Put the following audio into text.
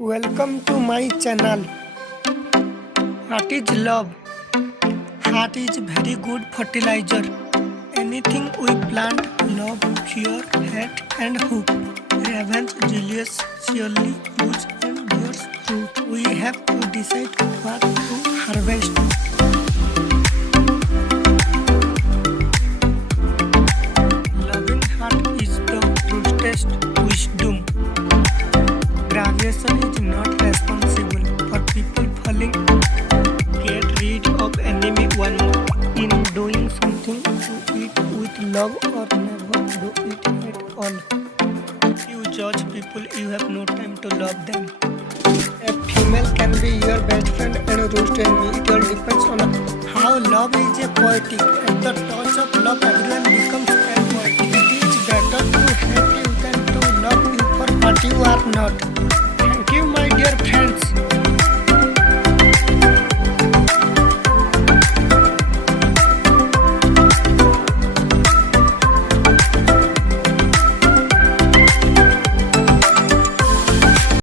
Welcome to my channel. What is love? Heart is very good fertilizer. Anything we plant, love, fear, hate and hope. Revenge, jealous, surely use and bears fruit. We have to decide what to harvest. Loving heart is the truest wisdom. Graduation is not responsible for people falling. Get rid of enemy one in doing something. Do it with love or never do it at all. If you judge people, you have no time to love them. A female can be your best friend and worst enemy. It all depends on how love is a poetic. At the touch of love, everyone becomes a poet. It is better to hate you than to love you for what you are not.